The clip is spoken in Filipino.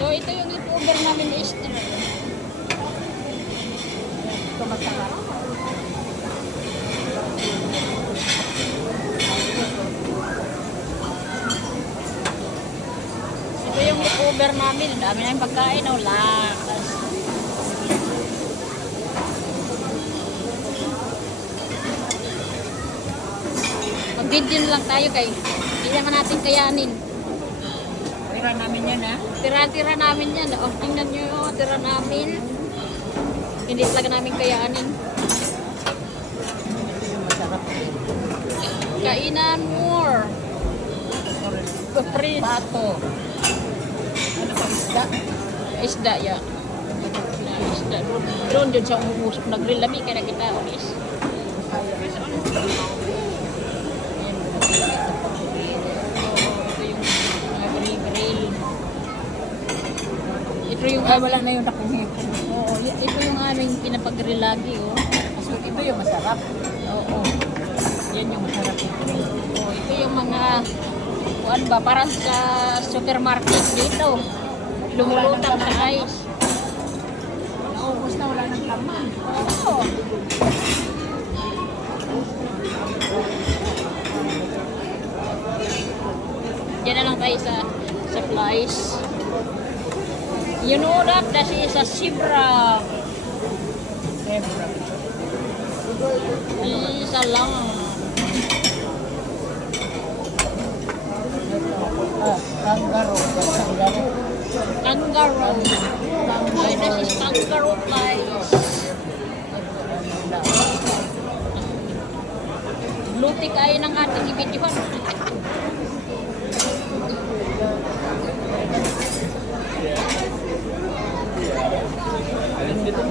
So, ito yung leftover namin is Ito masarap. ito yung leftover namin. Dami na yung pagkain. Oh, lakas. Mag-video na lang tayo kay hindi naman natin kayanin. Tira namin yan, ha? Tira-tira namin yan. O, tingnan nyo yung tira namin. Hindi talaga namin kayanin. Ito yung masarap. Kainan more. Kapris. Pato. Ano pa, isda? Isda, ya. Isda. Doon dyan sa umusok na grill. Lami kaya na kita, onis. Ito yung Ay, wala na yung nakungit. Oo, ito yung aming pinapag-grill lagi, oh. Kasi ito yung masarap. Oo. Yan yung masarap. Oh, ito yung mga kuan ba parang sa supermarket dito. Lumulutang sa ice. Naubos na, wala nang laman. Oo. Diyan na lang tayo sa supplies. You know that is a zebra. Zebra. Isa lang. Kangaroo. Kangaroo. Kangaroo. Ay, this is kangaroo flies. Lutik ay ng ating ibidyohan. Alin dito?